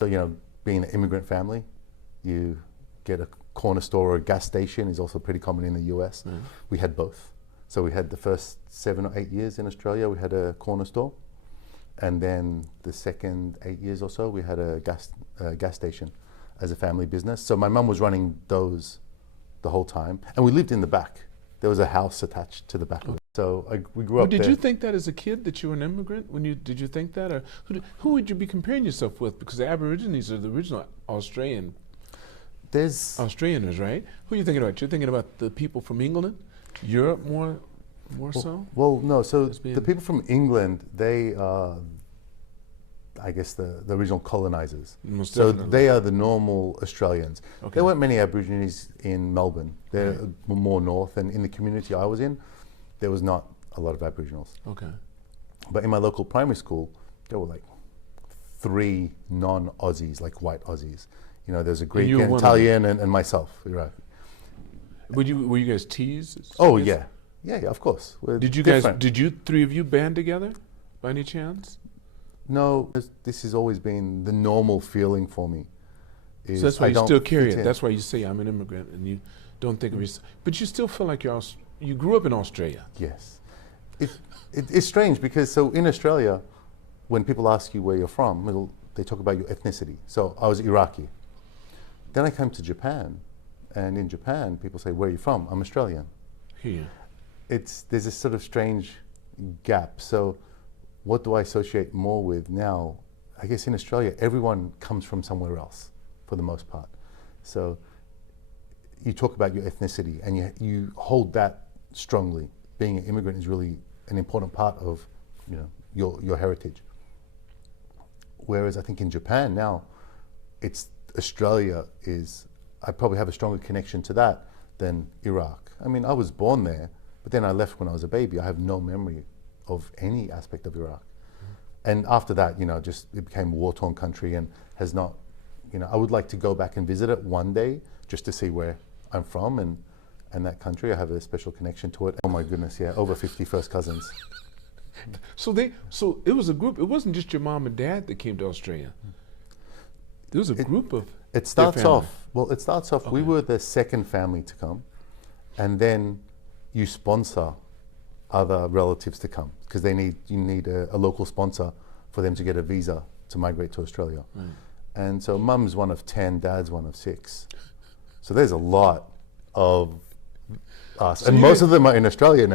So, being an immigrant family, you get a corner store or a gas station is also pretty common in the US. Mm. We had both. So we had the first 7 or 8 years in Australia, we had a corner store. And then the second 8 years or so, we had a gas station as a family business. So my mum was running those the whole time. And we lived in the back. There was a house attached to the back of it. So we grew up Did there. you think that as a kid that you were an immigrant? Did you think that, or who would you be comparing yourself with? Because the Aborigines are the original Australians, right? Who are you thinking about? You're thinking about the people from England, Europe more so? Well, no. So the people from England, they are, I guess, the original colonizers. Most So definitely. they are the normal Australians. Okay. There weren't many Aborigines in Melbourne. They're more north, and in the community I was in, there was not a lot of Aboriginals. Okay. But in my local primary school, there were like 3 non-Aussies, like white Aussies. There's a Greek, you were and one of them. Italian, and myself. Right. Were you guys teased? Oh yeah, of course. We're Did you different. guys? Did you 3 of you band together, by any chance? No, this has always been the normal feeling for me. So that's why you still carry fit it. in. That's why you say I'm an immigrant, and you don't think of yourself. But you still feel like you grew up in Australia. Yes. It's strange because in Australia, when people ask you where you're from, they talk about your ethnicity. So I was Iraqi. Then I came to Japan, and in Japan, people say, where are you from? I'm Australian. Here. There's this sort of strange gap. So what do I associate more with now? I guess in Australia, everyone comes from somewhere else for the most part. So you talk about your ethnicity and you hold that strongly. Being an immigrant is really an important part of your heritage. Whereas I think in Japan now, I probably have a stronger connection to that than Iraq. I mean, I was born there, but then I left when I was a baby. I have no memory of any aspect of Iraq. And after that, it became a war-torn country and has not, I would like to go back and visit it one day just to see where I'm from and that country. I have a special connection to it. Oh my goodness, yeah, over 50 first cousins. So it was a group. It wasn't just your mom and dad that came to Australia. There was a group of. It starts off. Okay. We were the second family to come, and then you sponsor other relatives to come because you need a local sponsor for them to get a visa to migrate to Australia. Right. And so mum's one of 10, dad's one of 6. So there's a lot of us, and most of them are in Australia now.